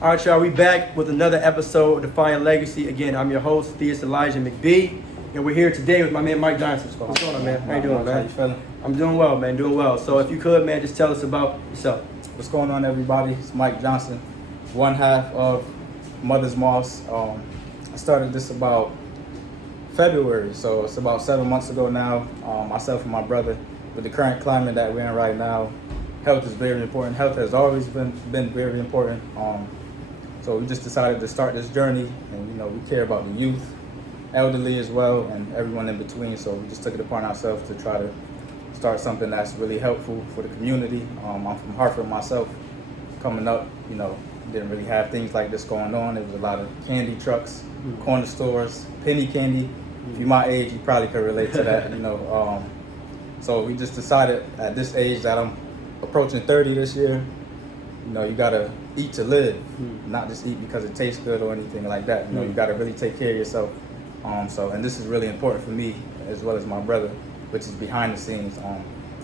All right, y'all, we back with another episode of Defying Legacy. Again, I'm your host, Theus Elijah McBee, and we're here today with my man Mike Johnson. What's going on, man? How you doing, man? How you feeling? I'm doing well, man, doing well. So if you could, man, just tell us about yourself. What's going on, everybody? It's Mike Johnson, one half of Mother's Moss. I started this about February, so it's about 7 months ago now. Myself and my brother, with the current climate that we're in right now, health is very important. Health has always been very important. So we just decided to start this journey, and we care about the youth, elderly as well, and everyone in between. So we just took it upon ourselves to try to start something that's really helpful for the community. I'm from Hartford myself. Coming up, didn't really have things like this going on. There was a lot of candy trucks, corner stores, penny candy. If you're my age, you probably could relate to that. So we just decided at this age that I'm approaching 30 this year. You gotta eat to live, not just eat because it tastes good or anything like that. You gotta really take care of yourself. And this is really important for me as well as my brother, which is behind the scenes.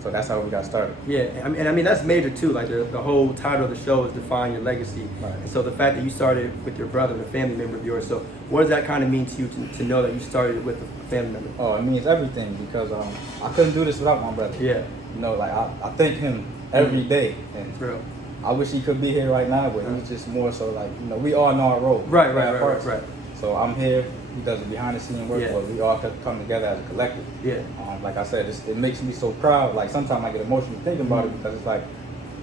So that's how we got started. Yeah, I mean that's major too. Like the whole title of the show is Defying Your Legacy. Right. And so the fact that you started with your brother and a family member of yours. So what does that kind of mean to you to know that you started with a family member? Oh, it means everything because I couldn't do this without my brother. Yeah. I thank him every day, and It's real. I wish he could be here right now, but he's just more so like, we all know our role. Right. So I'm here, he does the behind the scene work, but we all come together as a collective. Yeah. Like I said, it makes me so proud. Like sometimes I get emotional thinking about it because it's like,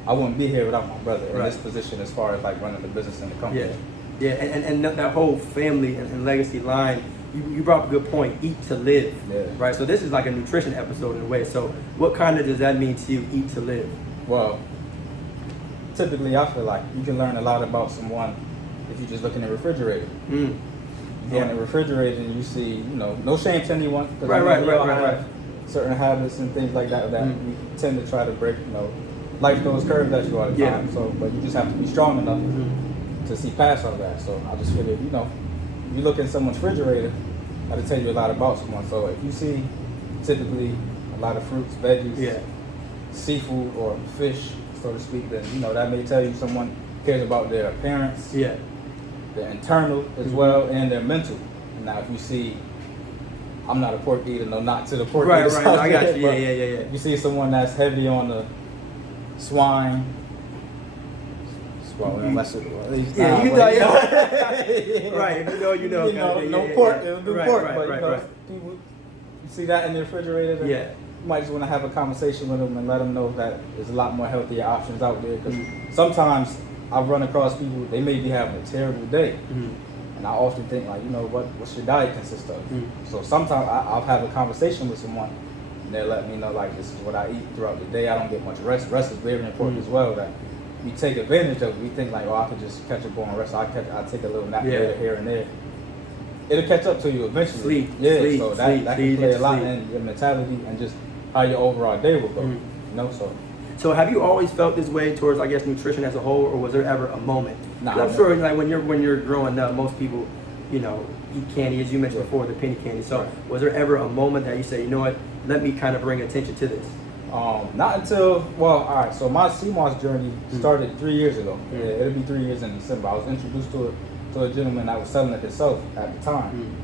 I wouldn't be here without my brother in this position as far as like running the business in the company. Yeah, and that whole family and legacy line, you brought up a good point, eat to live, right? So this is like a nutrition episode in a way. So what kind of does that mean to you, eat to live? Well, typically I feel like you can learn a lot about someone if you just look in the refrigerator. You go in the refrigerator and you see, no shame to anyone. Right. Certain habits and things like that we tend to try to break. Life throws curves at you all the time. So, but you just have to be strong enough to see past all that. So I just figured, if you look in someone's refrigerator, that'll tell you a lot about someone. So if you see typically a lot of fruits, veggies, seafood or fish, so to speak, then that may tell you someone cares about their appearance, their internal as well, and their mental. Now, if you see, I'm not a pork eater, not to the pork eater. Right. I got you. Yeah. If you see someone that's heavy on the swine. Right. No pork, but people, you see that in the refrigerator. You might just want to have a conversation with them and let them know that there's a lot more healthier options out there. Because sometimes I've run across people, they may be having a terrible day. And I often think, like, what's your diet consist of? So sometimes I'll have a conversation with someone and they'll let me know, like, this is what I eat throughout the day. I don't get much rest. Rest is very important as well. That we take advantage of it. We think, like, I could just catch up on rest. I'll take a little nap here and there. It'll catch up to you eventually. Sleep. So that can play a lot in your mentality and just how your overall day will go. So have you always felt this way towards, I guess, nutrition as a whole, or was there ever a moment? I'm sure, like when you're growing up, most people, eat candy, as you mentioned before, the penny candy. So was there ever a moment that you say, let me kind of bring attention to this? Not until, all right. So my Cmos journey started 3 years ago. It'll be 3 years in December. I was introduced to a gentleman that was selling it himself at the time.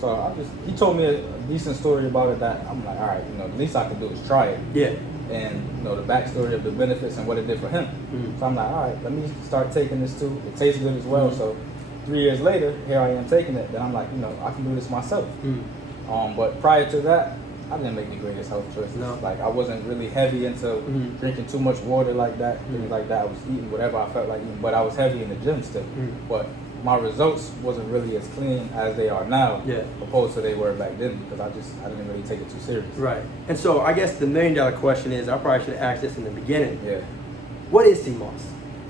So he told me a decent story about it that I'm like, all right, the least I can do is try it. And the backstory of the benefits and what it did for him. So I'm like, all right, let me start taking this too. It tastes good as well. So 3 years later, here I am taking it. Then I'm like, I can do this myself. But prior to that, I didn't make the greatest health choices. No. Like I wasn't really heavy into drinking too much water like that, things like that. I was eating whatever I felt like eating, but I was heavy in the gym still. But my results wasn't really as clean as they are now, opposed to they were back then, because I didn't really take it too serious. Right. And so I guess the $1 million question is, I probably should have asked this in the beginning. What is Cmos?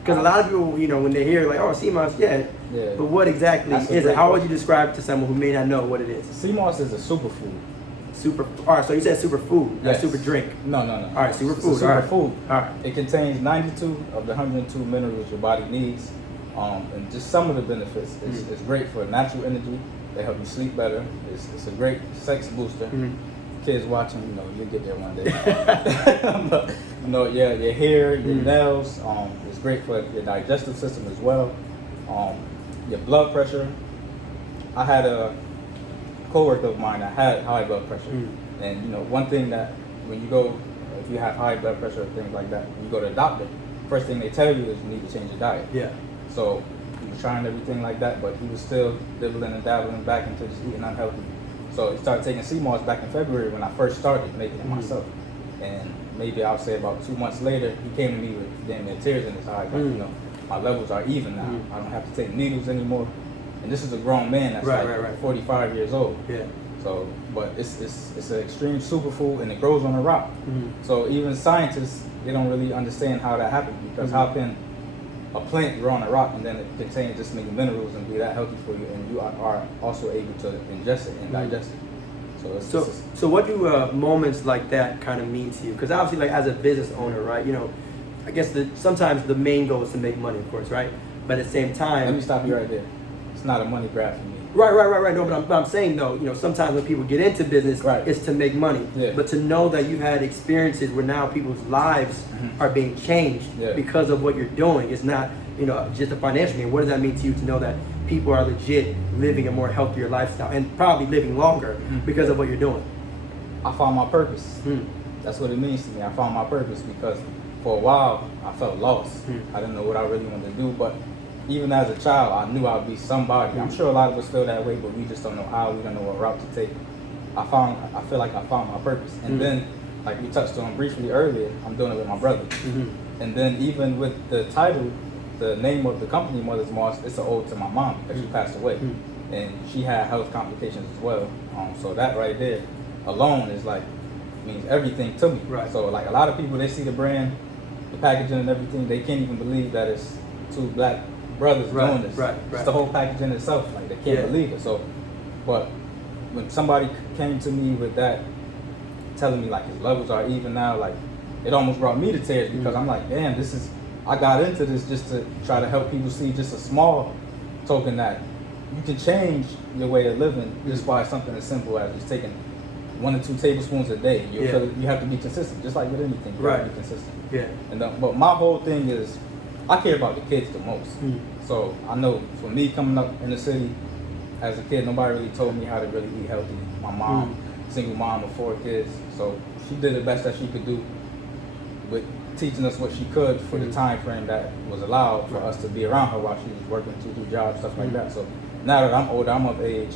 Because a lot of people, when they hear like, oh, Cmos, but what exactly is it? How would you describe it to someone who may not know what it is? Cmos is a superfood. All right, so you said superfood, not super drink. No. All right, superfood. Superfood. All right. It contains 92 of the 102 minerals your body needs. And just some of the benefits. It's great for natural energy. They help you sleep better. It's a great sex booster. kids watching, you'll get there one day. But, your hair, your nails, it's great for your digestive system as well. Your blood pressure. I had a coworker of mine that had high blood pressure, and one thing that when you go, if you have high blood pressure or things like that, when you go to the doctor, first thing they tell you is you need to change your diet. Yeah. So he was trying everything like that, but he was still dibbling and dabbling back into just eating unhealthy. So he started taking Cmos back in February when I first started making it myself. And maybe I'll say about 2 months later, he came to me with damn near tears in his eyes. Like, my levels are even now. I don't have to take needles anymore. And this is a grown man that's 45 years old. Yeah. So, but it's an extreme superfood and it grows on a rock. So even scientists, they don't really understand how that happens, because how can a plant grow on a rock and then it contain just many minerals and be that healthy for you, and you are also able to ingest it and digest it. So what do moments like that kind of mean to you? Because obviously, like as a business owner, right? I guess sometimes the main goal is to make money, of course, right? But at the same time, let me stop you right there. It's not a money grab for me. Right. No, but I'm saying though, sometimes when people get into business, it's to make money. Yeah. But to know that you've had experiences where now people's lives are being changed because of what you're doing, it's not, just a financial gain. What does that mean to you to know that people are legit living a more healthier lifestyle and probably living longer because of what you're doing? I found my purpose. That's what it means to me. I found my purpose because for a while I felt lost. I didn't know what I really wanted to do, but even as a child, I knew I'd be somebody. I'm sure a lot of us feel that way, but we just don't know how. We don't know what route to take. I feel like I found my purpose. And then, like we touched on briefly earlier, I'm doing it with my brother. And then even with the title, the name of the company, Mother's Moss, it's an ode to my mom because she passed away. And she had health complications as well. So that right there alone is means everything to me. Right. So like a lot of people, they see the brand, the packaging and everything, they can't even believe that it's two black brothers doing this. It's the whole package in itself. Like they can't believe it. So, but when somebody came to me with that, telling me like his levels are even now, like it almost brought me to tears because I'm like, damn, I got into this just to try to help people see just a small token that you can change your way of living just by something as simple as just taking 1 or 2 tablespoons a day. You have to be consistent, just like with anything. You have to be consistent. Yeah. And but my whole thing is, I care about the kids the most. So I know for me coming up in the city as a kid, nobody really told me how to really eat healthy. My mom, single mom with 4 kids, so she did the best that she could do with teaching us what she could for the time frame that was allowed for us to be around her while she was working 2 jobs, stuff like that. So now that I'm older, I'm of age,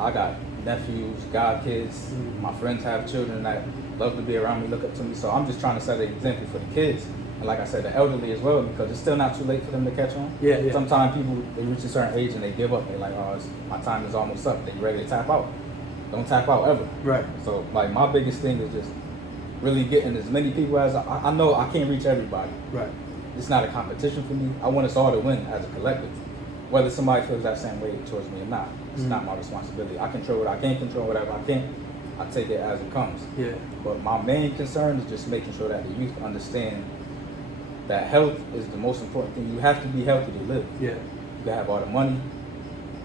I got nephews, godkids, my friends have children that love to be around me, look up to me. So I'm just trying to set an example for the kids. And like I said, the elderly as well, because it's still not too late for them to catch on. Yeah. Sometimes people, they reach a certain age and they give up. They're like, my time is almost up. They're ready to tap out. Don't tap out ever. Right. So like my biggest thing is just really getting as many people as I know I can't reach everybody. Right. It's not a competition for me. I want us all to win as a collective. Whether somebody feels that same way towards me or not, it's not my responsibility. I control what I can control, whatever I can't, I take it as it comes. Yeah. But my main concern is just making sure that the youth understand that health is the most important thing. You have to be healthy to live. Yeah. You can have all the money,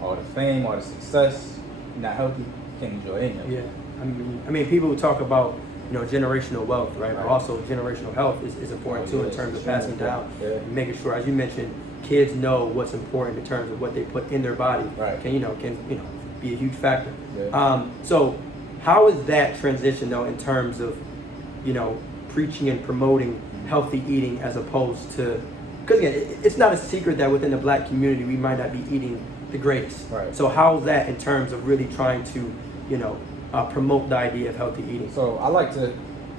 all the fame, all the success. You're not healthy, you can't enjoy any of it. Yeah. I mean, people talk about generational wealth, right? But also generational health is important too in terms of passing down and making sure, as you mentioned, kids know what's important in terms of what they put in their body. Right. Can be a huge factor. Yeah. So how is that transition though in terms of preaching and promoting healthy eating as opposed to, because again, it's not a secret that within the Black community we might not be eating the greatest. Right. So how's that in terms of really trying to promote the idea of healthy eating? So I like to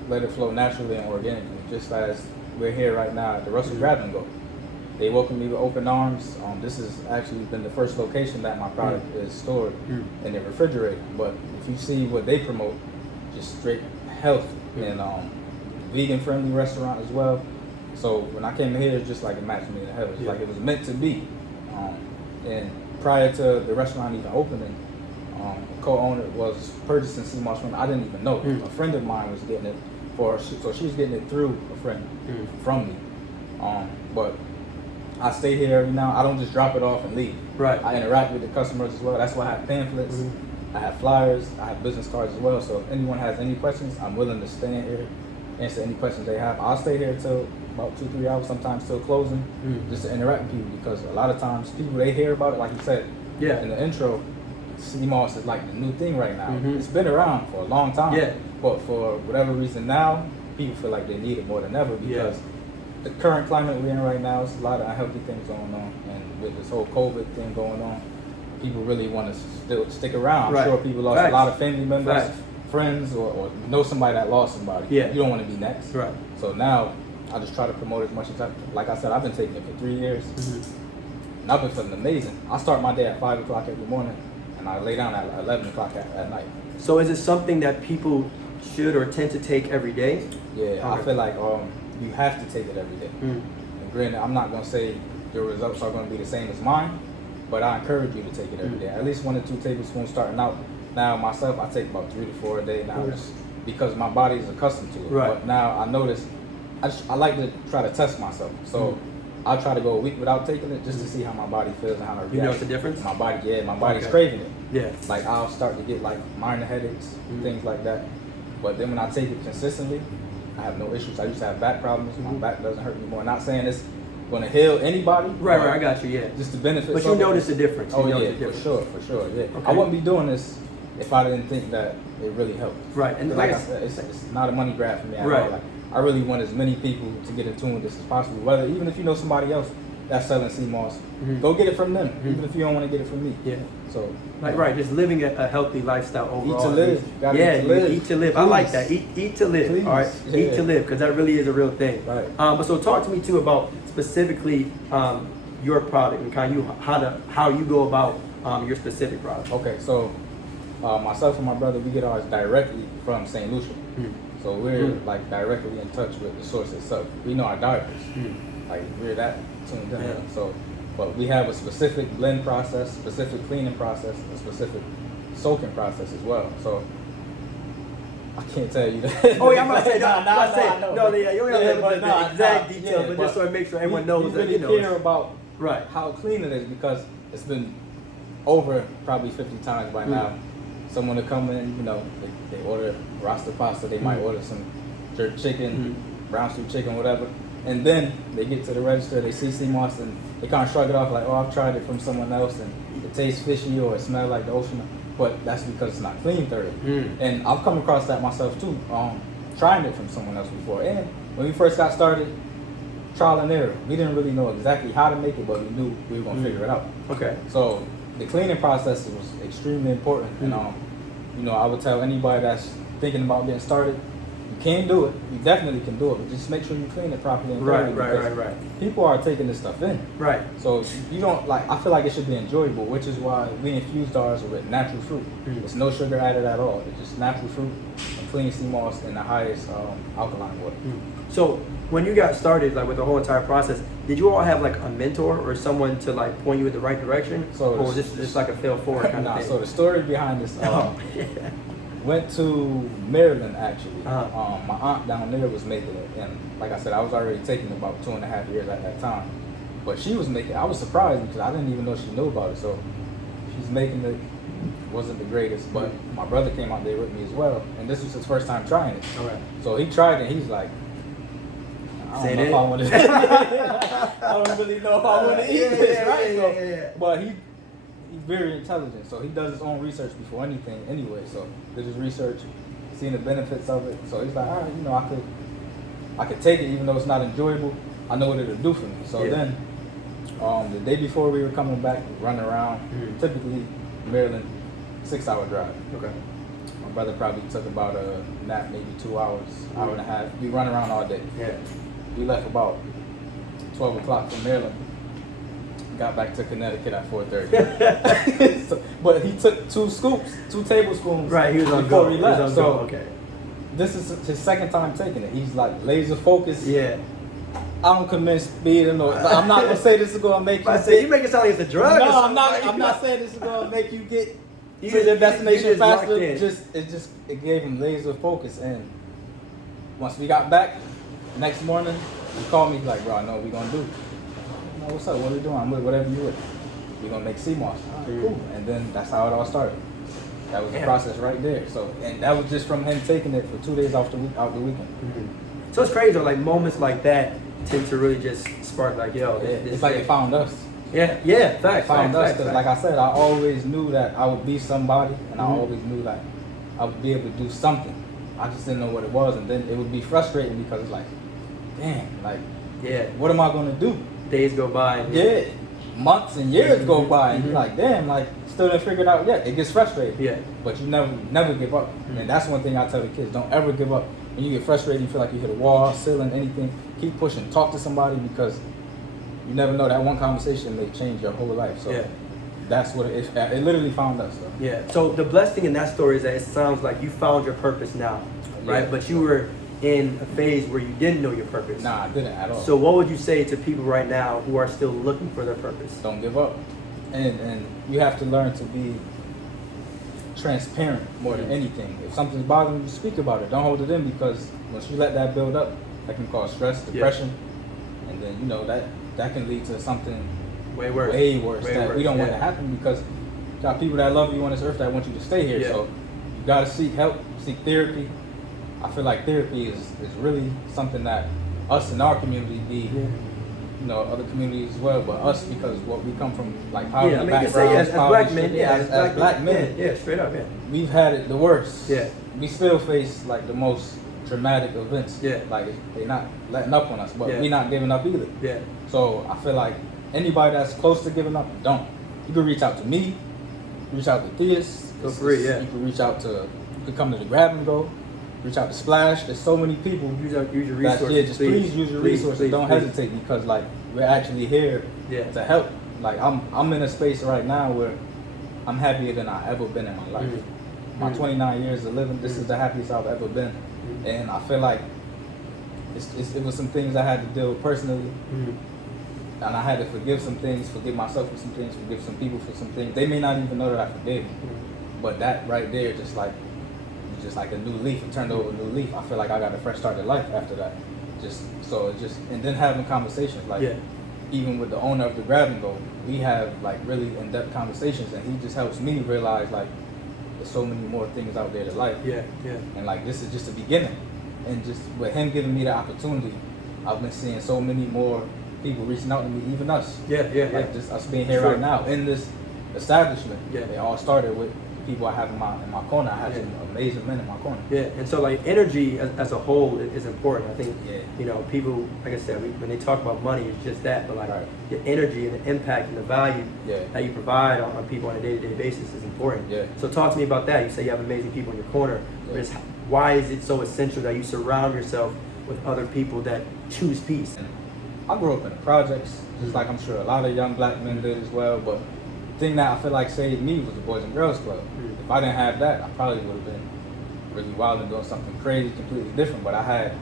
let it flow naturally and organically, just as we're here right now at the Russell Grab and Go. They welcome me with open arms. This has actually been the first location that my product is stored in the refrigerator. But if you see what they promote, just straight health and vegan-friendly restaurant as well. So when I came here, it's just like a match made in heaven. It's like it was meant to be. And prior to the restaurant even opening, co-owner was purchasing Cmos from me. I didn't even know. A friend of mine was getting it so she was getting it through a friend from me. But I stay here every now. I don't just drop it off and leave. Right. I interact with the customers as well. That's why I have pamphlets. I have flyers, I have business cards as well. So if anyone has any questions, I'm willing to stand here, answer any questions they have. I'll stay here till about 2-3 hours, sometimes till closing, just to interact with people, because a lot of times people, they hear about it, like you said in the intro, Cmos is like the new thing right now. It's been around for a long time, but for whatever reason now, people feel like they need it more than ever, because the current climate we're in right now, is a lot of unhealthy things going on, and with this whole COVID thing going on, people really want to still stick around. I'm sure people lost a lot of family members, friends, or know somebody that lost somebody. You don't want to be next. So now I just try to promote as much as like I said, I've been taking it for 3 years, and I've been feeling amazing. I start my day at 5 o'clock every morning, and I lay down at 11 o'clock at night. So is it something that people should or tend to take every day? Yeah, I feel like you have to take it every day. And granted, I'm not going to say your results are going to be the same as mine, but I encourage you to take it every day. At least 1 to 2 tablespoons starting out. Now myself, I take about 3 to 4 a day now, just because my body is accustomed to it. But now I notice, I like to try to test myself. So I'll try to go a week without taking it, just to see how my body feels and how it reacts. You notice the difference? My body, my body's craving it. Yeah. Like I'll start to get like minor headaches, things like that. But then when I take it consistently, I have no issues. I used to have back problems. My back doesn't hurt anymore. Not saying it's going to heal anybody. Right, I got you, Just the benefits. But you notice the difference. Oh, yeah, for sure, yeah. Okay. I wouldn't be doing this if I didn't think that it really helped. Right, and like I said, it's not a money grab for me at all. Like, I really want as many people to get in tune with this as possible. Whether, even if you know somebody else that's selling Cmos, go get it from them, even if you don't want to get it from me. Yeah. So, just living a healthy lifestyle overall. Eat to live. Eat to live. Please. I like that. Eat to live. Please. All right. Eat to live, because that really is a real thing. Right. But so talk to me too about specifically your product and kind of how you go about your specific product. Okay, so myself and my brother, we get ours directly from St. Lucia. So we're like directly in touch with the source itself. We know our diapers. Like we're that tuned in. So, but we have a specific blend process, specific cleaning process, a specific soaking process as well. So I can't tell you that. Oh yeah, I'm not saying you don't have the exact details, but just so I make sure everyone knows that you care about how clean it is, because it's been over probably 50 times by now. Someone to come in, they order roster pasta, they might order some jerk chicken, brown stew chicken, whatever, and then they get to the register, they see Cmos, and they kind of shrug it off like, oh, I've tried it from someone else, and it tastes fishy or it smells like the ocean, but that's because it's not clean thoroughly. And I've come across that myself too, trying it from someone else before. And when we first got started, trial and error. We didn't really know exactly how to make it, but we knew we were going to figure it out. Okay. So the cleaning process was extremely important, and I would tell anybody that's thinking about getting started, you can do it. You definitely can do it, but just make sure you clean it properly. And Right. People are taking this stuff in. Right. So you don't I feel like it should be enjoyable, which is why we infused ours with natural fruit. There's no sugar added at all. It's just natural fruit and clean Cmos in the highest alkaline water. So when you got started, like with the whole entire process, did you all have like a mentor or someone to like point you in the right direction? So or was this just like a fail forward kind of thing? So the story behind this went to Maryland actually. My aunt down there was making it, and like I said, I was already taking about 2.5 years at that time. But she was making it. I was surprised because I didn't even know she knew about it. So she's making it. Wasn't the greatest, but my brother came out there with me as well, and this was his first time trying it. Okay. So he tried it, and he's like, I don't know if I want to. I don't really know if I want to eat this, right? But he's very intelligent, so he does his own research before anything anyway. So did his research, seeing the benefits of it. So he's like, all right, I could take it even though it's not enjoyable. I know what it'll do for me. So then, the day before we were coming back, running around, typically Maryland, 6-hour drive. Okay. My brother probably took about a nap, maybe 2 hours, hour and a half. We run around all day. Yeah. We left about 12 o'clock from Maryland. Got back to Connecticut at 4:30. But he took 2 tablespoons. Right, he was on before go. we left. He was on so go. Okay. This is his second time taking it. He's like laser focused. Yeah. I'm convinced I'm not gonna say this is gonna make you. I say you make it sound like it's a drug. No, I'm not. I'm not saying this is gonna make you get to your destination faster. It gave him laser focus. And once we got back, next morning, he called me like, bro, I know what we gonna do. What's up? What are we doing? I'm with whatever you with. We're gonna make Cmos. Cool. And then that's how it all started. That was the process right there. So, and that was just from him taking it for 2 days out the weekend. Mm-hmm. So it's crazy though, like moments like that tend to really just spark like, yo, it's like they found us. Yeah, facts. Found us because, like I said, I always knew that I would be somebody, and I always knew that I would be able to do something. I just didn't know what it was, and then it would be frustrating because it's like, damn, like, what am I gonna do? Days go by. Months and years go by, and you're like, damn, like, still didn't figure it out yet. It gets frustrating. Yeah. But you never give up, and that's one thing I tell the kids: don't ever give up. When you get frustrated, you feel like you hit a wall, ceiling, anything. Keep pushing. Talk to somebody because you never know, that one conversation may change your whole life. So that's what it literally found us. So. Yeah. So the blessed thing in that story is that it sounds like you found your purpose now, right? But you were in a phase where you didn't know your purpose. Nah, I didn't at all. So what would you say to people right now who are still looking for their purpose? Don't give up. And you have to learn to be transparent more than anything. If something's bothering you, speak about it. Don't hold it in, because once you let that build up, that can cause stress, depression, and then that can lead to something way worse that we don't want to happen, because you got people that love you on this earth that want you to stay here. So you gotta seek help, seek therapy. I feel like therapy is really something that us in our community other communities as well, but us, because what we come from, like, poverty backgrounds, as black men, as black men, straight up, we've had it the worst. Yeah. We still face like the most traumatic events. Yeah. Like, they're not letting up on us, but we're not giving up either. Yeah. So I feel like anybody that's close to giving up, don't. You can reach out to me, reach out to Theus. Feel free, You can reach out to, you can come to the Grab and Go. Reach out to Splash. There's so many people. Use your resources. Please use your resources. Don't hesitate, because like, we're actually here to help. Like, I'm in a space right now where I'm happier than I've ever been in my life. My 29 years of living, this is the happiest I've ever been. And I feel like it was some things I had to deal with personally. And I had to forgive some things, forgive myself for some things, forgive some people for some things. They may not even know that I forgave them. But that right there, just like a new leaf. It turned over a new leaf. I feel like I got a fresh start in life after that. And then having conversations, like, even with the owner of the Grab and Go, we have like really in-depth conversations, and he just helps me realize, like, there's so many more things out there to life. And like, this is just the beginning. And just with him giving me the opportunity, I've been seeing so many more people reaching out to me, even us. Like, just us being here right now in this establishment. They all started with people I have in my corner. I have some amazing men in my corner. And so, like, energy as a whole is important. I think people, like I said, when they talk about money, it's just that, but like the energy and the impact and the value that you provide on people on a day-to-day basis is important. So talk to me about that. You say you have amazing people in your corner. Why is it so essential that you surround yourself with other people that choose peace? I grew up in the projects, just like I'm sure a lot of young black men did as well, but thing that I feel like saved me was the Boys and Girls Club. If I didn't have that, I probably would have been really wild and doing something crazy, completely different. But I had,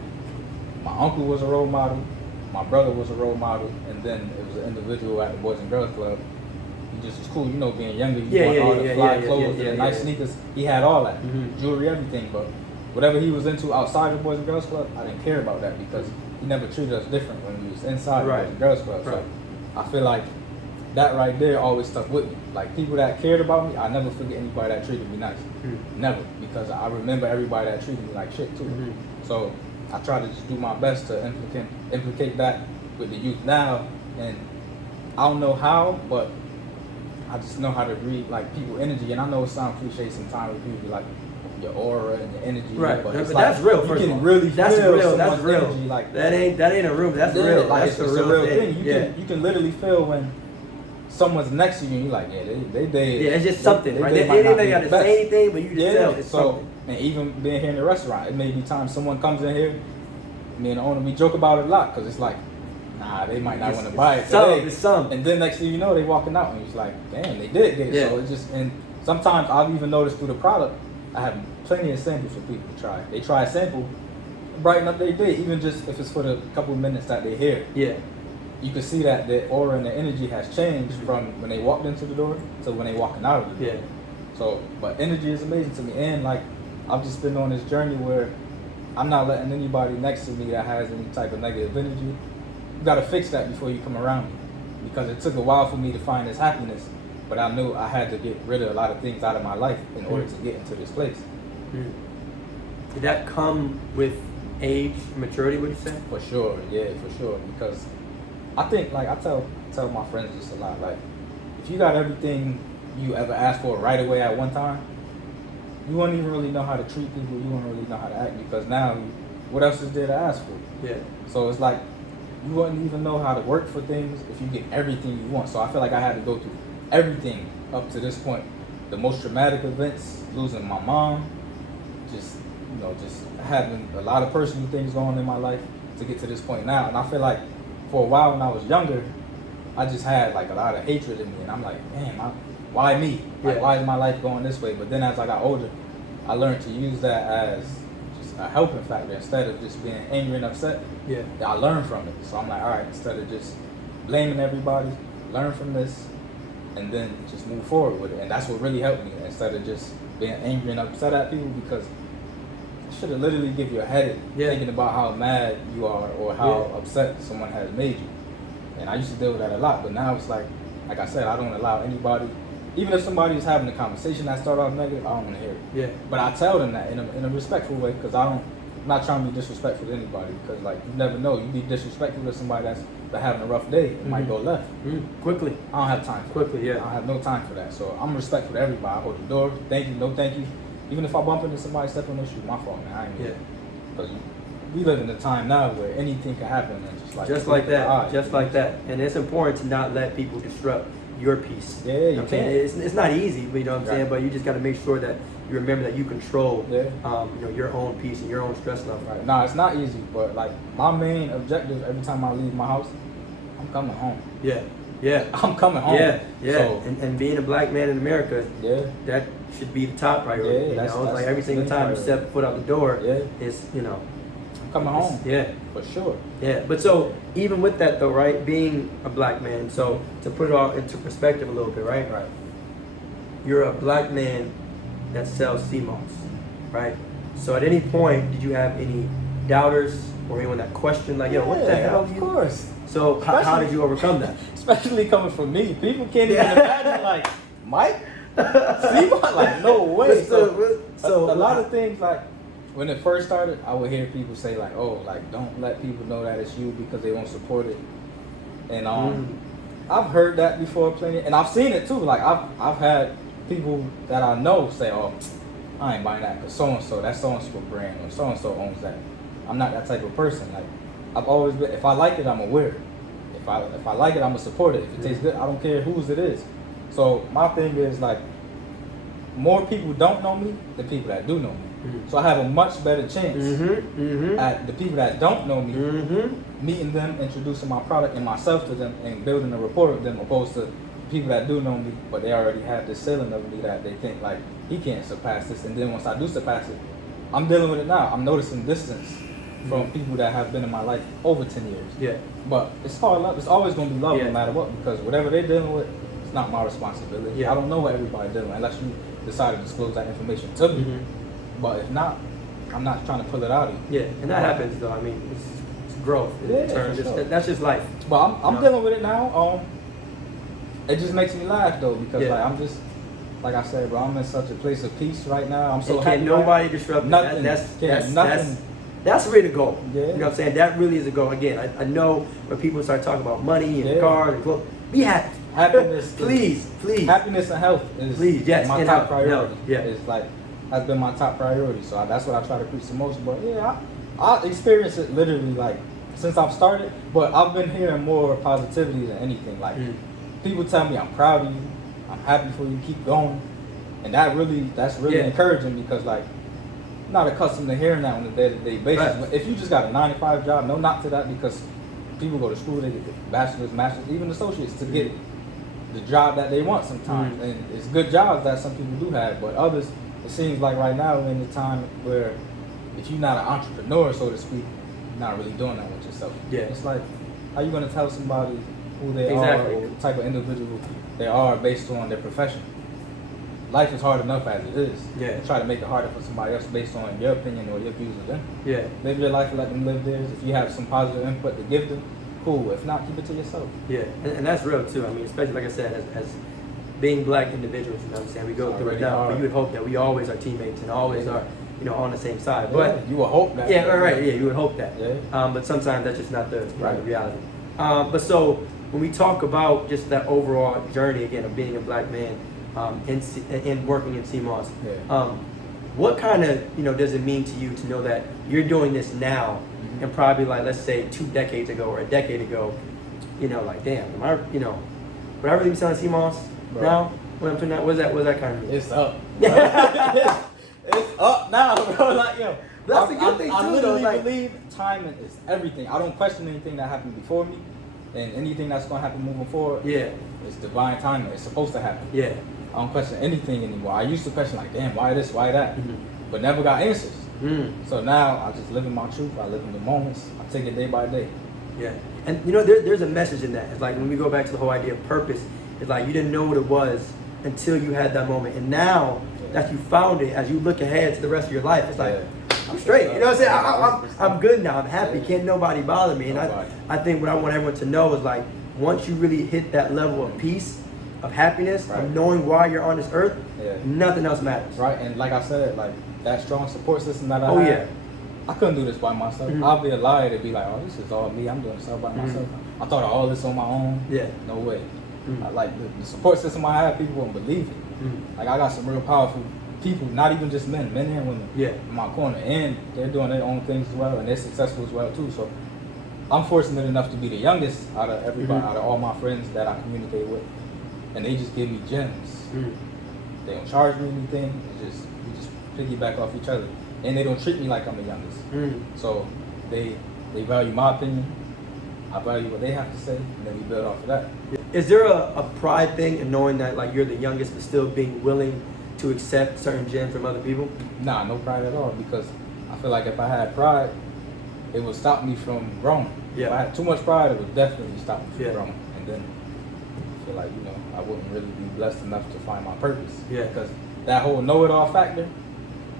my uncle was a role model, my brother was a role model, and then it was an individual at the Boys and Girls Club. He just was cool, being younger, you want all the fly clothes and the nice sneakers. He had all that, jewelry, everything. But whatever he was into outside the Boys and Girls Club, I didn't care about that, because he never treated us different when we was inside the Boys and Girls Club. So I feel like that right there always stuck with me. Like, people that cared about me, I never forget anybody that treated me nice. Never. Because I remember everybody that treated me like shit too. So I try to just do my best to implicate that with the youth now. And I don't know how, but I just know how to read, like, people energy. And I know it sounds cliche sometimes when people be like, your aura and your energy. But but like, that's real. You can really that's feel real. That's real. Energy, like, that ain't a room. That's real. Like, that's it's a real thing. You can literally feel when someone's next to you and you're like, they it's just something, right? They ain't got to say anything, but you just tell it's something. And even being here in the restaurant, it may be times someone comes in here, me and the owner, we joke about it a lot, because it's like, nah, they might not want to buy it today. It's some. And then next thing you know, they walking out and it's like, damn, they did get it. So it's just, and sometimes I've even noticed through the product, I have plenty of samples for people to try. They try a sample, brighten up their day, even just if it's for the couple of minutes that they're here. You can see that the aura and the energy has changed from when they walked into the door to when they walking out of the door. So, but energy is amazing to me. And like, I've just been on this journey where I'm not letting anybody next to me that has any type of negative energy. You gotta fix that before you come around me. Because it took a while for me to find this happiness but I knew I had to get rid of a lot of things out of my life in order to get into this place. Did that come with age, maturity, would you say? For sure, yeah, for sure. Because I think, like, I tell my friends this a lot, like, if you got everything you ever asked for right away at one time, you won't even really know how to treat people, you won't really know how to act, because now, what else is there to ask for? Yeah. So it's like, you wouldn't even know how to work for things if you get everything you want. So I feel like I had to go through everything up to this point. The most traumatic events, losing my mom, just having a lot of personal things going on in my life to get to this point now. And I feel like for a while when I was younger, I just had like a lot of hatred in me, and I'm like, man, why me? Like, why is my life going this way? But then as I got older, I learned to use that as just a helping factor instead of just being angry and upset. Yeah. I learned from it. So I'm like, all right, instead of just blaming everybody, learn from this, and then just move forward with it. And that's what really helped me, instead of just being angry and upset at people, because it should have literally give you a headache thinking about how mad you are or how upset someone has made you. And I used to deal with that a lot, but now it's like I said, I don't allow anybody, even if somebody is having a conversation that started off negative, I don't want to hear it. Yeah. But I tell them that in a respectful way, because I'm not trying to be disrespectful to anybody, because like you never know, you be disrespectful to somebody that's having a rough day, it might go left. Quickly. I don't have time for Quickly, I have no time for that. So I'm respectful to everybody. I hold the door, thank you, no thank you. Even if I bump into somebody, step on their shoe, my fault, man. I ain't here. Because we live in a time now where anything can happen, and just like that. And it's important to not let people disrupt your peace. Yeah, you know what I'm saying? It's not easy, but you know what I'm saying. But you just got to make sure that you remember that you control, your own peace and your own stress level. Right. No, it's not easy, but like my main objective every time I leave my house, I'm coming home. Yeah, I'm coming home. Yeah. So, and being a black man in America, that should be the top priority. That's like every single time you step foot out the door, it's I'm coming home. Yeah, for sure. Yeah, but so even with that though, right? Being a black man, so to put it all into perspective a little bit, right? Right. You're a black man that sells Cmos, right? So at any point, did you have any doubters or anyone that questioned, like, yo, what the hell? Of course. So how did you overcome that? Especially coming from me, people can't even imagine, like, Mike, Cmos, like, no way. So a lot of things, like, when it first started, I would hear people say, like, oh, like, don't let people know that it's you because they won't support it. And I've heard that before plenty, and I've seen it too. Like, I've had people that I know say, oh, I ain't buying that because so-and-so, that's so-and-so brand, or so-and-so owns that. I'm not that type of person. Like, I've always been, if I like it, I'm aware. If I like it, I'm gonna support it. If it tastes good, I don't care whose it is. So my thing is, like, more people don't know me than people that do know me. So I have a much better chance at the people that don't know me, meeting them, introducing my product and myself to them, and building a rapport with them, opposed to people that do know me, but they already have this ceiling of me that they think, like, he can't surpass this. And then once I do surpass it, I'm dealing with it now. I'm noticing distance from people that have been in my life over 10 years. Yeah. But it's hard love. It's always going to be love no matter what, because whatever they're dealing with, it's not my responsibility. I don't know what everybody's dealing with unless you decide to disclose that information to me. But if not, I'm not trying to pull it out of you. Yeah, and that happens though. I mean, it's growth. That's just life. But I'm dealing with it now. It just makes me laugh though, because like I'm just, like I said, bro, I'm in such a place of peace right now. I'm so happy. Can't nobody disrupt nothing. That's really the goal. Yeah. You know what I'm saying? That really is the goal. Again, I know when people start talking about money and cars and clothes, be happy. Happiness, please. Happiness and health is my top priority. It's like, has been my top priority. So that's what I try to preach the most. But I experience it literally like since I've started. But I've been hearing more positivity than anything. Like people tell me, I'm proud of you, I'm happy for you, keep going, and that's really encouraging, because like I'm not accustomed to hearing that on a day-to-day basis. But if you just got a 9-to-5 job, no knock to that, because people go to school, they get bachelor's, master's, even associates to get the job that they want sometimes. And it's good jobs that some people do have, but others, it seems like right now we're in the time where if you're not an entrepreneur, so to speak, you're not really doing that with yourself. Yeah. It's like, how you going to tell somebody who they are or what type of individual they are based on their profession? Life is hard enough as it is. Yeah. You try to make it harder for somebody else based on your opinion or your views of them. Yeah. Live your life and let them live theirs. If you have some positive input to give them, cool. If not, keep it to yourself. Yeah, and that's real too. I mean, especially like I said, as being black individuals, you know what I'm saying? We go through it now, but you would hope that we always are teammates and always are, you know, on the same side. But you would hope that. Yeah, right. Yeah, you would hope that. Yeah. But sometimes that's just not the reality. But so when we talk about just that overall journey again of being a black man in working in Cmos, what kind of, you know, does it mean to you to know that you're doing this now, and probably like, let's say 2 decades ago or a decade ago, you know, like, damn, am I, you know, would I really be selling CMOS now? When I'm doing that, what's that kind of mean? It's up. It's up now, bro. Like, yo, that's a good thing too. I literally like, believe timing is everything. I don't question anything that happened before me, and anything that's gonna happen moving forward. Yeah, it's divine timing. It's supposed to happen. Yeah, I don't question anything anymore. I used to question like, damn, why this, why that, but never got answers. So now I just live in my truth. I live in the moments. I take it day by day. Yeah, and you know, there's a message in that. It's like when we go back to the whole idea of purpose, it's like you didn't know what it was until you had that moment, and now that you found it, as you look ahead to the rest of your life, it's like I'm straight. You know what I'm saying? I'm good now. I'm happy. Can't nobody bother me. And I think what I want everyone to know is like once you really hit that level of peace, of happiness, of knowing why you're on this earth, nothing else matters. Right, and like I said, like that strong support system that I had, I couldn't do this by myself. I'll be a liar to be like, oh, this is all me. I'm doing this all by myself. I thought of all this on my own. Yeah. No way. Like the support system I have, people won't believe it. Like I got some real powerful people, not even just men and women, in my corner, and they're doing their own things as well, and they're successful as well too. So I'm fortunate enough to be the youngest out of everybody, out of all my friends that I communicate with, and they just give me gems. They don't charge me anything. We just piggyback off each other, and they don't treat me like I'm the youngest. So they value my opinion. I value what they have to say, and then we build off of that. Is there a pride thing in knowing that like you're the youngest, but still being willing to accept certain gems from other people? Nah, no pride at all, because I feel like if I had pride, it would stop me from growing. If I had too much pride, it would definitely stop me from growing. And then I feel like, you know, I wouldn't really be blessed enough to find my purpose. Because that whole know-it-all factor,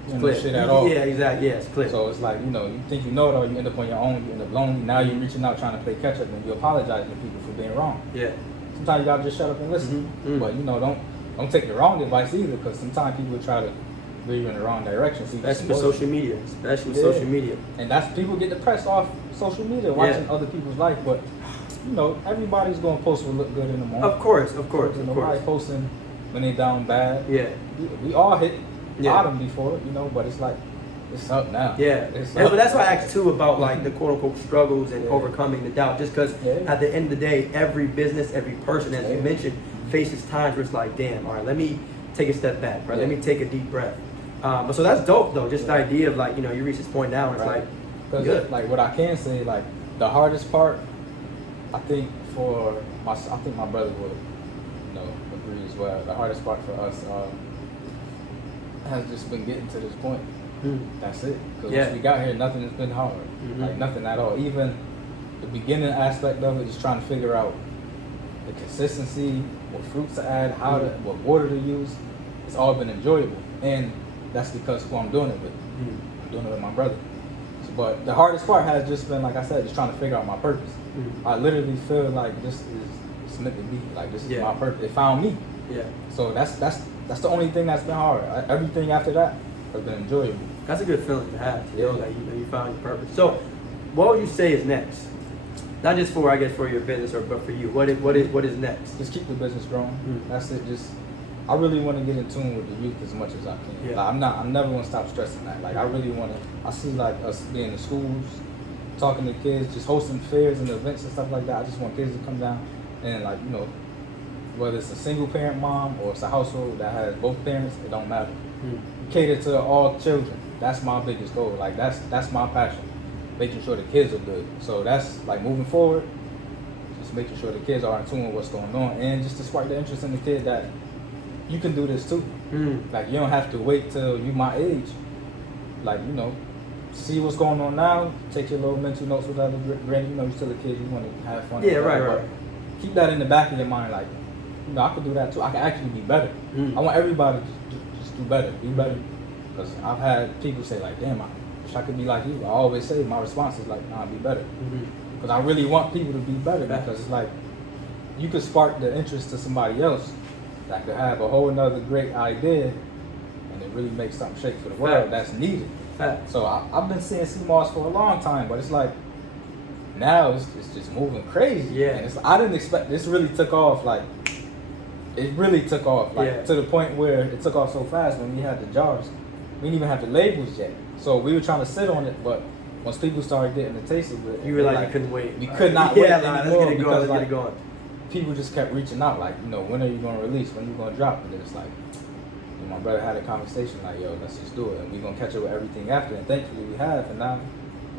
you know shit at all. Yeah, exactly. Yeah, it's clear. So it's like, you know, you think you know it all, you end up on your own, you end up lonely. Now you're reaching out trying to play catch up, and you apologize to people for being wrong. Yeah. Sometimes you gotta just shut up and listen. But you know, don't take the wrong advice either, because sometimes people will try to lead you in the wrong direction. So especially with social media. Social media. And that's people get depressed off social media, watching other people's life. But you know, everybody's gonna post what look good in the moment. Of course. Nobody posting when they down bad. Yeah. We all hit bottom before, you know, but it's like it's up now. But that's why I asked too about like the quote unquote struggles and overcoming the doubt. Just because at the end of the day, every business, every person, as you mentioned, faces times where it's like, damn, all right, let me take a step back, right? Let me take a deep breath. But so that's dope though. Just the idea of like, you know, you reach this point now, and it's like good. Like what I can say, like the hardest part, I think my brother would, you know, agree as well. The hardest part for us has just been getting to this point. That's it. Because once we got here, nothing has been hard. Like nothing at all. Even the beginning aspect of it, just trying to figure out the consistency, what fruits to add, what water to use. It's all been enjoyable, and that's because who I'm doing it with. I'm doing it with my brother. So, but the hardest part has just been, like I said, just trying to figure out my purpose. I literally feel like this is meant to be. Like this is my purpose. It found me. So that's the only thing that's been hard. Everything after that has been enjoyable. That's a good feeling to have, to know that you found your purpose. So, what would you say is next? Not just for, I guess, for your business, but for you. What is next? Just keep the business growing. That's it. I really want to get in tune with the youth as much as I can. Like, I'm never gonna stop stressing that. Like I really want to. I see like us being in schools, talking to kids, just hosting fairs and events and stuff like that. I just want kids to come down and, like, you know, whether it's a single parent mom or it's a household that has both parents, it don't matter. Cater to all children. That's my biggest goal. Like that's my passion. Making sure the kids are good. So that's like moving forward, just making sure the kids are in tune with what's going on, and just to spark the interest in the kid that you can do this too. Like you don't have to wait till you my age. Like, you know, see what's going on now, take your little mental notes, whatever. Granted, you know, you're still a kid, you want to have fun. Right. Keep that in the back of your mind, like, you know, I could do that too. I can actually be better. I want everybody to just do better, be better. Because I've had people say like, damn, I wish I could be like you. I always say my response is like, nah, be better. Because I really want people to be better, because it's like, you could spark the interest to somebody else that could have a whole nother great idea and it really makes something shake for the world that's needed. So I've been seeing Cmos for a long time, but it's like now it's just moving crazy. Yeah. And I didn't expect this really took off like it really took off like to the point where it took off so fast when we had the jars. We didn't even have the labels yet. So we were trying to sit on it, but once people started getting the taste of it, you realized you couldn't wait. We could not wait anymore let's get it because going. Let's get it going. People just kept reaching out, like, you know, when are you going to release? When are you going to drop? And then it's like, you know, my brother had a conversation like, yo, let's just do it. And we're going to catch up with everything after. And thankfully we have. And now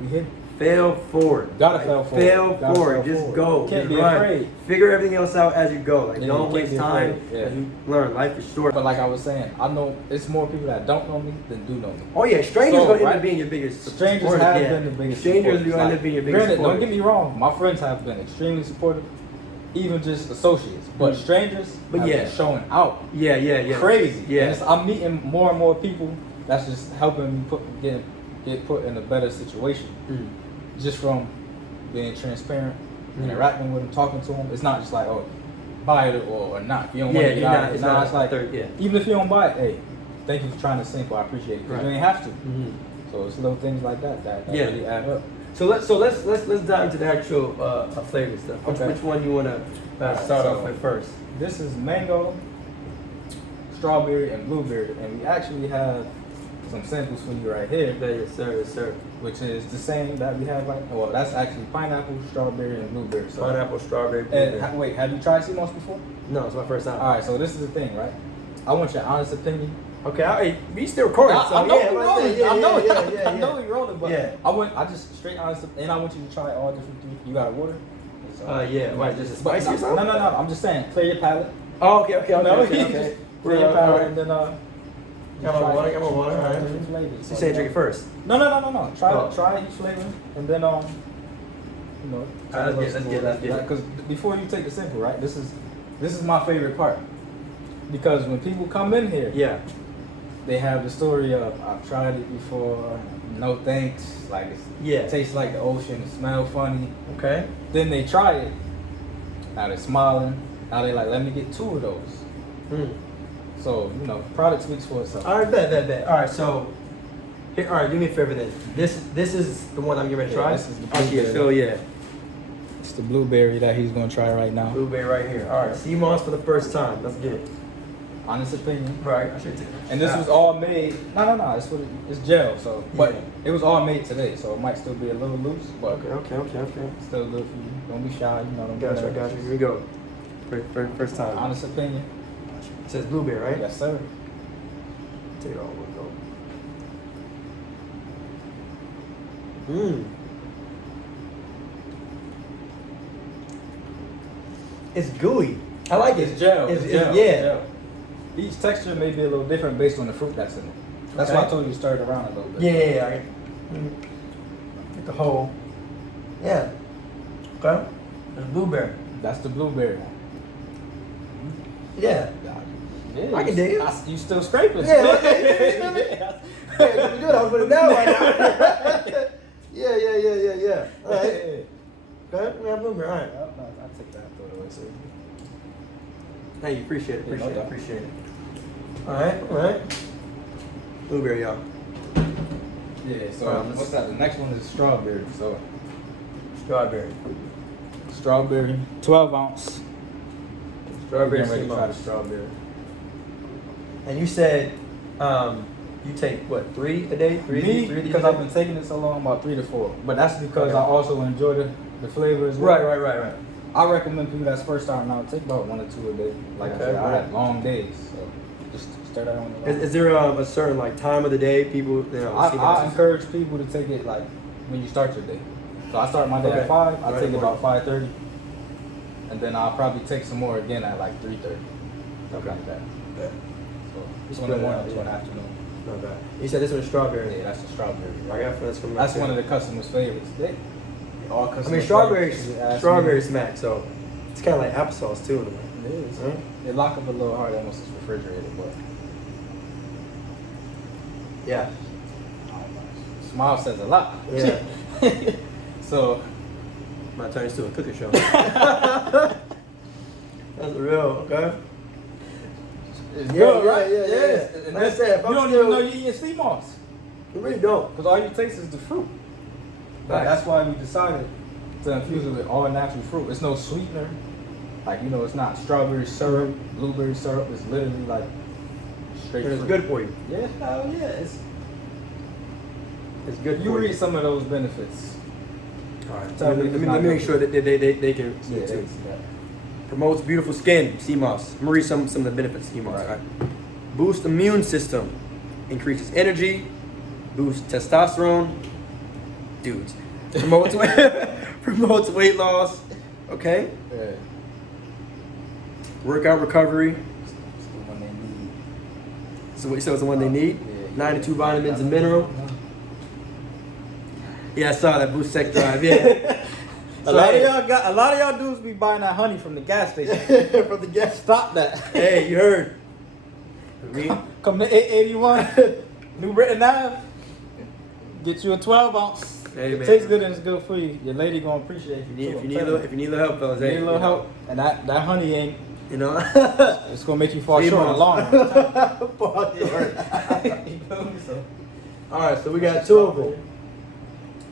we hit. Fail forward. Gotta fail forward. Fail forward. Just go. Can't just be run. afraid. Figure everything else out as you go. Like, don't waste time. Yeah. As you learn. Life is short. But like I was saying, I know it's more people that don't know me than do know me. Oh yeah, strangers going to end up being your biggest Strangers supporters. have been the biggest Strangers are supporters. going to end up being your biggest Granted, supporters. don't get me wrong. My friends have been extremely supportive. Even just associates. But strangers have been showing out. Yeah. Crazy. Yeah. And I'm meeting more and more people that's just helping me get put in a better situation. Just from being transparent, interacting with them, talking to them. It's not just like, oh, buy it or not. If you don't want to get it, it's like, even if you don't buy it, hey, thank you for trying to sample. I appreciate it. Because you ain't have to. So it's little things like that really add up. So let's dive into the actual flavor stuff. Which one you want to start off with first? This is mango, strawberry, and blueberry, and we actually have some samples for you right here. Yes, sir. Which is the same that we have right now. Well, that's actually pineapple, strawberry, and blueberry. So, pineapple, strawberry, blueberry. And wait, have you tried Cmos before? No, it's my first time. All right, so this is the thing, right? I want your honest opinion. Okay, we still recording. I know we're rolling. I know we're rolling, but I just straight honest, and I want you to try all different things. You got a water? Why just a spicy or something? No. I'm just saying, clear your palate. Oh, okay. Clear your palate, and then Got my water. All right. Flavors. So you say drink it first? No. Try each flavor, and then you know. Let's get it. Because before you take the sample, right? This is my favorite part, because when people come in here, they have the story of I've tried it before, no thanks, like it tastes like the ocean, it smells funny. Okay. Then they try it. Now they're smiling. Now they like, let me get 2 of those. So, you know, product speaks for itself. All right, bet. All right, so, here, all right, do me a favor then. This is the one I'm getting ready to try? This is the blueberry. So, It's the blueberry that he's going to try right now. Blueberry right here. All right, Cmos for the first time. Let's get it. Honest opinion. Right, I should take it. And this was all made, no, it's gel, so, but it was all made today, so it might still be a little loose, but Okay. still good for you. Don't be shy, you know. Don't Gotcha. Here we go. First time. Honest opinion. It says blueberry, right? Yes, sir. Take it all one go. It's gooey. I like it. It's gel. It's gel. Gel. Each texture may be a little different based on the fruit that's in it. That's why I told you to stir it around a little bit. Yeah. Get the whole. Yeah. Okay. It's blueberry. That's the blueberry one. Yeah. I can dig it. You still scraping? Yeah. Good. I'll put it down right now. Yeah. All right. Okay. We have blueberry. All right. I'll take that. Throw it away, sir. Thank you. Appreciate it. All right. Blueberry, y'all. Yeah. So what's that? The next one is strawberry. So strawberry, 12 ounce. Strawberry. Ready to try the strawberry. And you said you take what, 3 a day? Me, because I've been taking it so long, about 3 to 4. But that's because I also enjoy the flavor as well. Right. I recommend people that's first starting out take about 1 or 2 a day. Like I said, I had long days, so just start out on the. Is there a certain like time of the day people? I encourage people to take it like when you start your day. So I start my day at 5. I take it about 5:30, and then I'll probably take some more again at like 3:30. Something like that. Yeah. So it's 1 in the morning, 2 in the afternoon. Not bad. You said this one is strawberry. Yeah, that's the strawberry. That's one of the customers' favorites. All customers. I mean, strawberry smack. So it's kind of like applesauce too. It is. They lock up a little hard, almost as refrigerated, but yeah. Smile says a lot. Yeah. So might turn this to a cooking show. That's real, okay? It's good, right? Yeah. And Like I said, if you I'm don't still- even know you're eating Cmos. You really don't. Because all you taste is the fruit. But that's why we decided to infuse it with all natural fruit. It's no sweetener. Like, you know, it's not strawberry syrup, blueberry syrup. It's literally like straight And it's fruit. good for you. Yeah, hell yeah. It's good You for read you. some of those benefits. All right. Tell me Let it's me not make good. sure that they can see Yeah, it too. yeah. Promotes beautiful skin, Cmos. I'm gonna read some of the benefits of Cmos. Right. Boosts immune system, increases energy, boosts testosterone. Dudes. Promotes promotes weight loss. Okay. Yeah. Workout recovery. It's the one they need. So it's the one they need. Yeah. 92 vitamins and mineral. Yeah, I saw that boost sex drive. Yeah. A lot of y'all dudes be buying that honey from the gas station. From the gas. Stop that. Hey, you heard. Me? Come to 881 New Britain Ave. Get you a 12 ounce. Hey, it man. tastes good and it's good for you. Your lady gonna appreciate you. If too, you need I'm a little, telling if you need a little help, fellas, you. hey, Need a little help, and that honey ain't. You know. It's gonna make you fall short in the long run. Fall short. You feel me? So, All right, so we got two of them.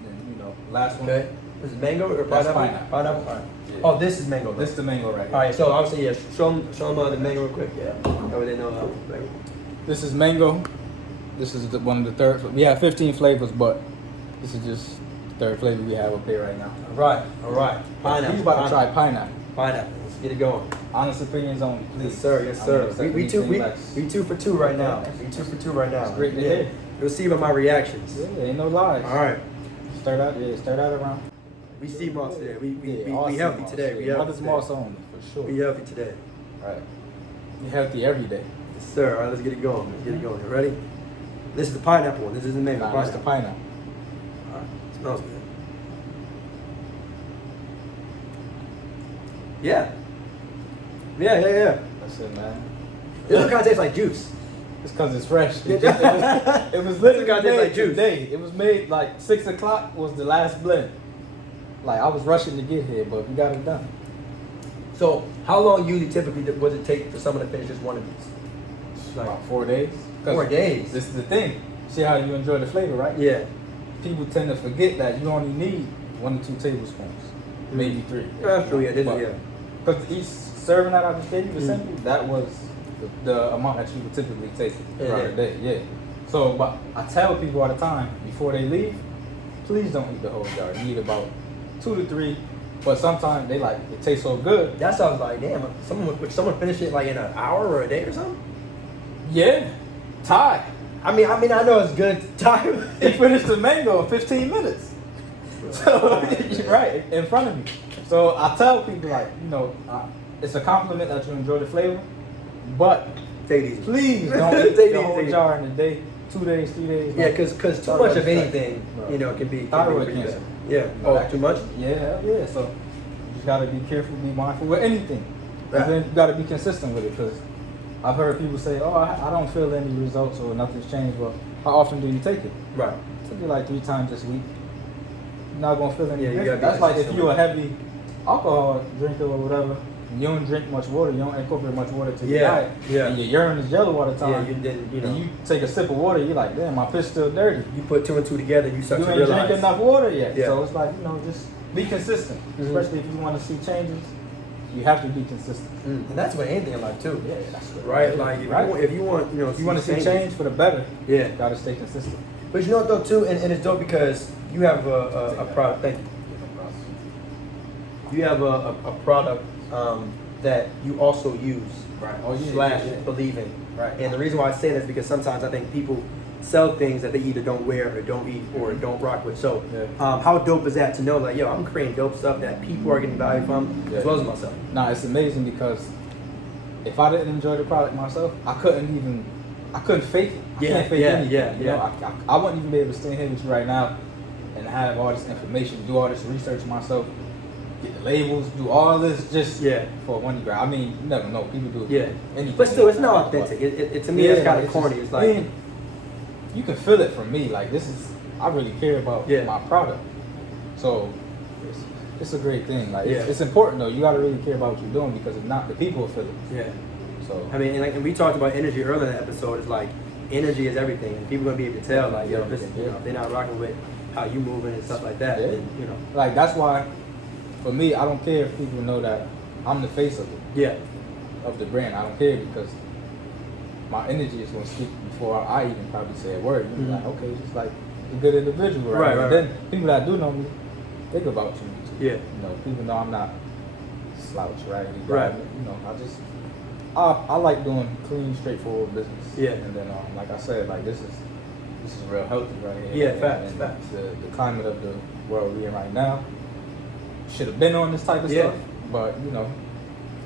then, you know, last one. Okay. This is mango or That's pineapple? pineapple. Pineapple. All right. Yeah. Oh, this is mango. This is the mango right here. All right. So obviously, yeah. Show them the mango real quick. Yeah. That way they know how. Mango. This is mango. This is one of the third. We have 15 flavors, but this is just the third flavor we have up here right now. All right. All right. Pineapple. He's about to try pineapple. Pineapple. Let's get it going. Honest opinions only, please. Yes, sir. Yes, I'm sir. not accepting We anything less. 2 for 2 right now. We 2 for 2 right now. That's great to Yeah. hear. You'll see by my reactions. Yeah, ain't no lies. All right. Start out around. We Cmos today. We all healthy Cmos. today. We Yeah, healthy Mother's today. Moss only, for sure. We healthy today. Right. You're healthy every day. Yes, sir. All right, let's get it going. Let's get it going. You ready? This is the pineapple one. This is the mango. Nah, that's the pineapple. All right. Smells good. Yeah. Yeah. That's it, man. This one kind of tastes like juice. It's because it's fresh. It Yeah. was literally This guy tastes made like juice. today. It was made like 6 o'clock was the last blend. Like I was rushing to get here, but we got it done. So, how long usually typically does it take for someone to finish just one of these? Like, About 4 days. 4 days. This is the thing. See how you enjoy the flavor, right? Yeah. People tend to forget that you only need 1 to 2 tablespoons, maybe 3. That's true. Yeah. This is, yeah. Because each serving that I just gave you, essentially, that was the amount that you would typically take throughout the day. Yeah. So, but I tell people all the time before they leave, please don't eat the whole jar. You need about 2 to 3. But sometimes they like it tastes so good. That's how I was like, damn. Someone finish it like in an hour or a day or something. Yeah. Thai. I mean, I know it's good time. He finished the mango in 15 minutes. So, right, in front of me. So I tell people like, you know, it's a compliment that you enjoy the flavor, but Take it easy. please don't eat Take it the easy, whole take it jar in a day, 2 days, 3 days. Yeah, like, because too much of anything, Right. you know, can be Thyroid pretty cancer. bad. Yeah. You know, Oh, that- too much? Yeah, yeah. So you just gotta be careful, be mindful with anything. Right. And then you gotta be consistent with it because I've heard people say, "Oh, I don't feel any results or nothing's changed." Well, how often do you take it? Right. Take it like 3 times this week. You're not gonna feel any Yeah, you different. gotta be That's like if consistent you're a with it. heavy alcohol drinker or whatever. You don't drink much water. You don't incorporate much water to your Yeah, diet. yeah. And your urine is yellow all the time. Yeah, you didn't, you know. And you take a sip of water, you're like, damn, my piss still dirty. You put 2 and 2 together, you start You to ain't realize. drinking enough water yet. Yeah. So it's like, you know, just be consistent. Mhm. Especially if you want to see changes, you have to be consistent. And that's with anything in life too. Yeah, that's what Right? it is. Like right. if you want, you know, If you want to see changes, change for the better, Yeah. you gotta stay consistent. But you know what though too, and it's dope because you have a product. Thank you. You have a product that you also use, Right. Oh, yeah, slash yeah. believe in. Right. And the reason why I say that is because sometimes I think people sell things that they either don't wear or don't eat or don't rock with. So Yeah. how dope is that to know like, yo, I'm creating dope stuff that people are getting value from as well as myself. Nah, it's amazing because if I didn't enjoy the product myself, I couldn't fake it. I Yeah, can't fake yeah, anything. yeah, You know, yeah. I wouldn't even be able to stand here with you right now and have all this information, do all this research myself, get the labels, do all this just Yeah. for one grab. I mean, you never know. People do Yeah. anything. But still, it's not authentic. It to me, it's kind of it's corny. just- It's like, man, you can feel it from me. Like this is, I really care about Yeah. my product. So it's a great thing. Like Yeah. it's important though. You got to really care about what you're doing because if not, the people will feel it. yeah. So I mean, and we talked about energy earlier in the episode. It's like energy is everything, and people gonna be able to tell, like, yo, this, you know, if they're not rocking with how you moving and stuff like that. Then, you know, like that's why, for me, I don't care if people know that I'm the face of it. Yeah. Of the brand, I don't care because my energy is gonna speak before I even probably say a word. You're like, okay, just like a good individual, right? Right. Then people that do know me, think about you. Yeah. You know, people know I'm not slouch, right? Right. You know, I like doing clean, straightforward business. Yeah. And then, like I said, like this is real healthy right here. Yeah, facts. The climate of the world we're in right now should have been on this type of stuff, but you know,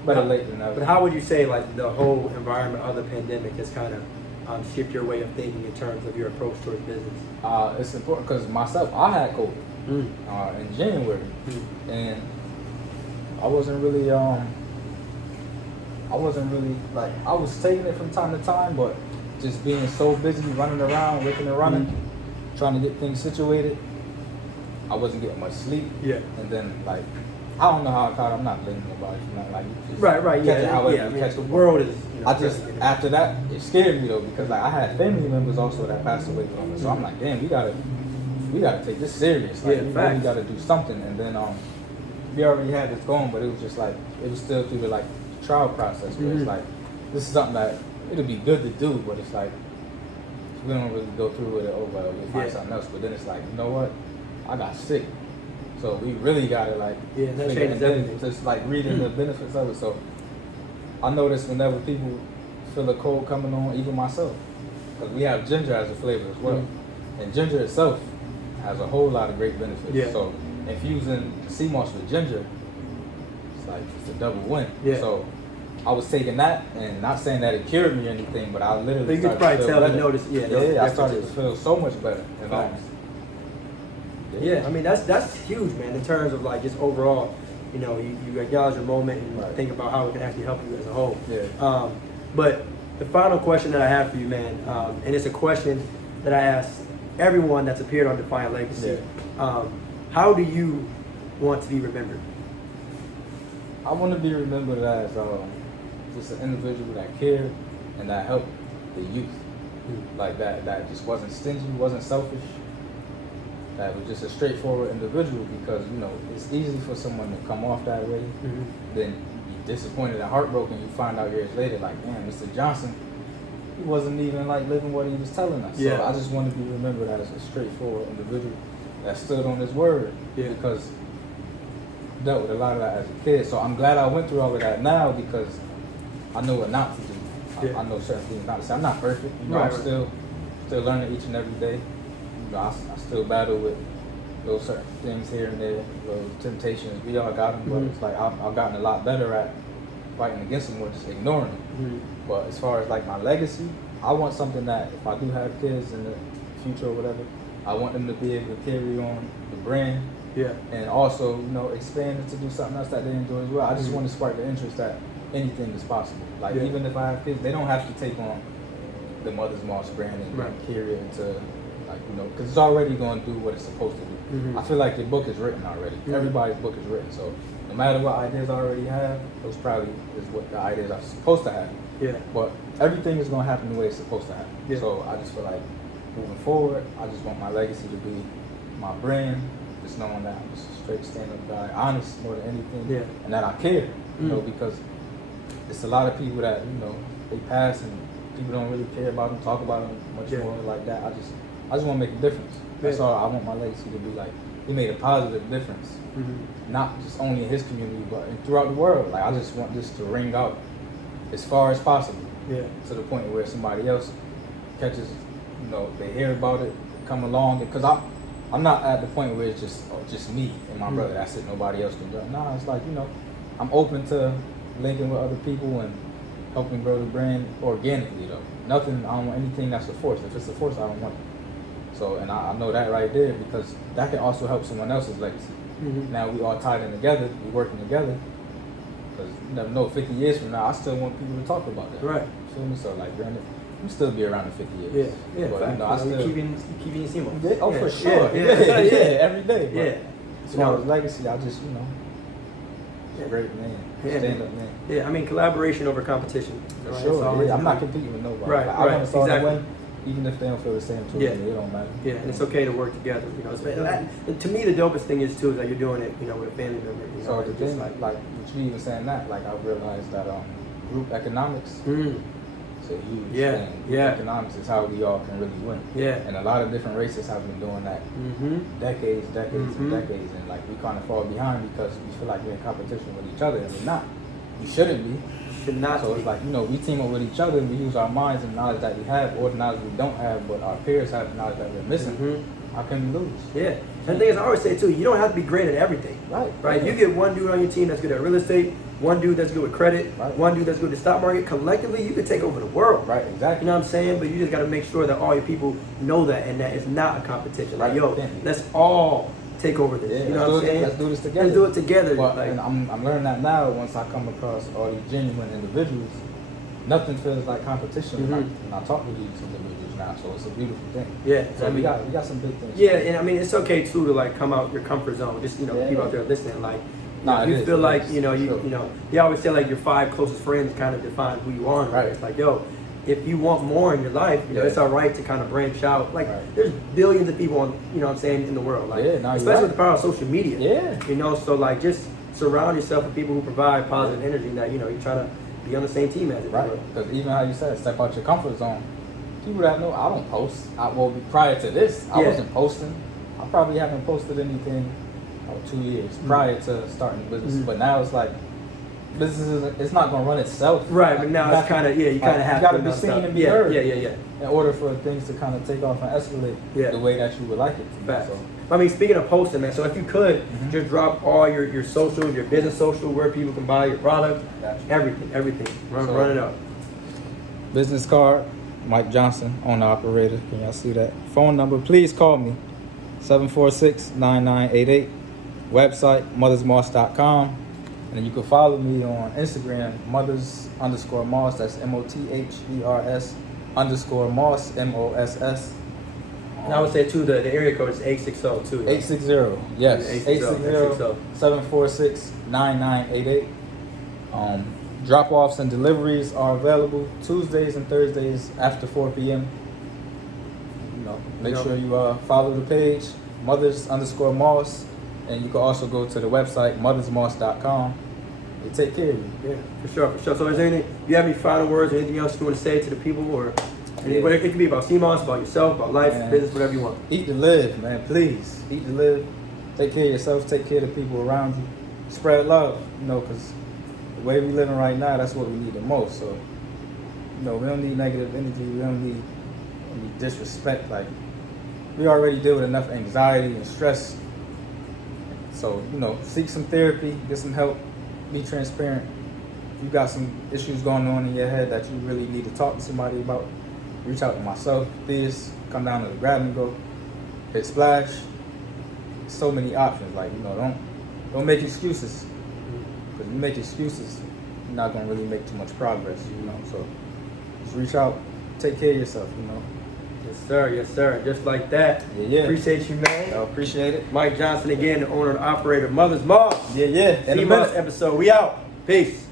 better late than never. But how would you say, like, the whole environment of the pandemic has kind of shifted your way of thinking in terms of your approach towards business? It's important because myself, I had COVID in January, and I wasn't really like, I was taking it from time to time, but just being so busy running around, ripping and running, trying to get things situated, I wasn't getting much sleep. Yeah. And then, like, I don't know how I caught it. I'm not blaming nobody for nothing. Like, you just Right, catch it however I you mean, catch the it. world is, you know, I just, after that, it scared me though, because like I had family members also that passed away from it. So I'm like, damn, we gotta take this serious. Like, we really gotta do something. And then we already had this going, but it was just like, it was still through the like trial process where it's like, this is something that it'll be good to do, but it's like, we don't really go through with it over, we'll find something else. But then it's like, you know what? I got sick. So we really gotta like, that changes everything. Just like reading the benefits of it. So I notice whenever people feel a cold coming on, even myself, because we have ginger as a flavor as well. And ginger itself has a whole lot of great benefits. Yeah. So infusing Cmos with ginger, it's a double win. Yeah. So I was taking that, and not saying that it cured me or anything, but I literally But you could probably tell and notice, I started to feel so much better. Yeah, I mean, that's huge, man, in terms of like just overall, you know, you acknowledge your moment and think about how it can actually help you as a whole. Yeah. But the final question that I have for you, man, and it's a question that I ask everyone that's appeared on Defiant Legacy. How do you want to be remembered? I want to be remembered as just an individual that cared and that helped the youth. Like that just wasn't stingy, wasn't selfish. That was just a straightforward individual, because, you know, it's easy for someone to come off that way, then be disappointed and heartbroken. You find out years later, like, damn, Mr. Johnson, he wasn't even like living what he was telling us. So I just want to be remembered as a straightforward individual that stood on his word, because I dealt with a lot of that as a kid. So I'm glad I went through all of that now, because I know what not to do. I know certain things not to say. I'm not perfect. You know, I'm still learning each and every day. You know, I still battle with those certain things here and there, those temptations. We all got them, but it's like I've gotten a lot better at fighting against them or just ignoring them. But as far as like my legacy, I want something that if I do have kids in the future or whatever, I want them to be able to carry on the brand. And also, you know, expand it to do something else that they enjoy as well. I just want to spark the interest that anything is possible. Like even if I have kids, they don't have to take on the Mother's Moss brand and carry it into, like, you know, because it's already going to do what it's supposed to do. I feel like your book is written already. Everybody's book is written. So no matter what ideas I already have, those probably is what the ideas are supposed to happen. But everything is going to happen the way it's supposed to happen. So I just feel like moving forward, I just want my legacy to be my brand, just knowing that I'm just a straight stand-up guy, honest more than anything, and that I care, you know, because it's a lot of people that, you know, they pass and people don't really care about them, talk about them much more like that. I just want to make a difference. That's all. I want my legacy to be like, he made a positive difference, not just only in his community, but throughout the world. Like, I just want this to ring out as far as possible, to the point where somebody else catches, you know, they hear about it, come along, because I'm not at the point where it's just me and my brother. That's it. Nobody else can do it. Nah, it's like, you know, I'm open to linking with other people and helping grow the brand organically though. Nothing. I don't want anything that's a force. If it's a force, I don't want it. So, and I know that right there, because that can also help someone else's legacy. Now we all tied in together. We working together. Because you never know, 50 years from now, I still want people to talk about that. Right. Feel me? So like, granted, we'll still be around in 50 years. But, you know, I still keeping your Cmos. Oh, for sure. Every day. Yeah. As far as legacy, I just, you know, Great man. Yeah, Stand up man. Yeah, I mean collaboration over competition. For sure. Yeah, I'm not competing with nobody. Right, I want to start exactly. to win, even if they don't feel the same towards me. It don't matter. Yeah, and it's okay to work together. You know, and to me the dopest thing is too is that you're doing it, you know, with a family member. You know, So the thing, like what you even saying that, like I realized that group economics. It's a huge thing. Group economics is how we all can really win. Yeah. And a lot of different races have been doing that decades and decades, and like we kind of fall behind because we feel like we're in competition with each other, and we're not. You shouldn't be. Should not. So it's like, you know, we team up with each other and we use our minds and knowledge that we have, or the knowledge we don't have, but our peers have the knowledge that we're missing. How can we lose? Yeah. And the thing is, I always say too, you don't have to be great at everything. Right. Yeah. You get one dude on your team that's good at real estate, one dude that's good with credit, one dude that's good with the stock market. Collectively, you could take over the world. Right. Exactly. You know what I'm saying? But you just got to make sure that all your people know that, and that it's not a competition. Like, yo, let's all take over this. Yeah, you know what I'm saying? Let's do this together. Let's do it together. Well, like, and I'm learning that now. Once I come across all these genuine individuals, nothing feels like competition when I talk to these individuals now. So it's a beautiful thing. Yeah. So I mean, we got some big things. Yeah, and I mean it's okay too to like come out your comfort zone. Just people out there listening, like you feel like you know they always say like your 5 closest friends kind of define who you are. Right. It's like, yo, if you want more in your life, you know, it's all right to kind of branch out. Like there's billions of people on, you know what I'm saying, in the world. Like especially with the power of social media. Yeah. You know, so like just surround yourself with people who provide positive energy that, you know, you're trying to be on the same team as it. Right. Because even how you said, step out your comfort zone. People that know I don't post. Prior to this, I wasn't posting. I probably haven't posted anything 2 years prior to starting the business. But now it's like business it's not gonna run itself. Right, but now it's kind of you kind of have to be seen and be heard. Yeah. In order for things to kind of take off and escalate the way that you would like it to. So. I mean, speaking of posting, man. So if you could just drop all your social, your business social, where people can buy your product, everything. Run it up. Business card, Mike Johnson, owner operator. Can y'all see that? Phone number, please call me. 746-9988. Website, mothersmoss.com. And then you can follow me on Instagram, mothers_moss, that's MOTHERS_moss, MOSS. And I would say too, the area code is 860 too. 860, yes. 860-746-9988. Drop-offs and deliveries are available Tuesdays and Thursdays after 4 p.m. You know, make sure you follow the page, mothers_moss. And you can also go to the website, mothersmoss.com. They take care of you. Yeah, for sure. So is there anything, do you have any final words or anything else you want to say to the people? Or it could be about Cmos, about yourself, about life, business, whatever you want. Eat to live, man. Please. Eat to live. Take care of yourself. Take care of the people around you. Spread love, you know, because the way we're living right now, that's what we need the most. So, you know, we don't need negative energy. We don't need any disrespect. Like, we already deal with enough anxiety and stress. So, you know, seek some therapy, get some help, be transparent. If you got some issues going on in your head that you really need to talk to somebody about, reach out to myself, Theus, come down to the Grab and Go, hit Splash. So many options. Like, you know, don't make excuses. Because you make excuses, you're not going to really make too much progress, you know. So just reach out, take care of yourself, you know. Yes, sir. Just like that. Yeah. Appreciate you, man. I appreciate it. Mike Johnson again, the owner and operator of Mother's Moss. Yeah. Cmos episode. We out. Peace.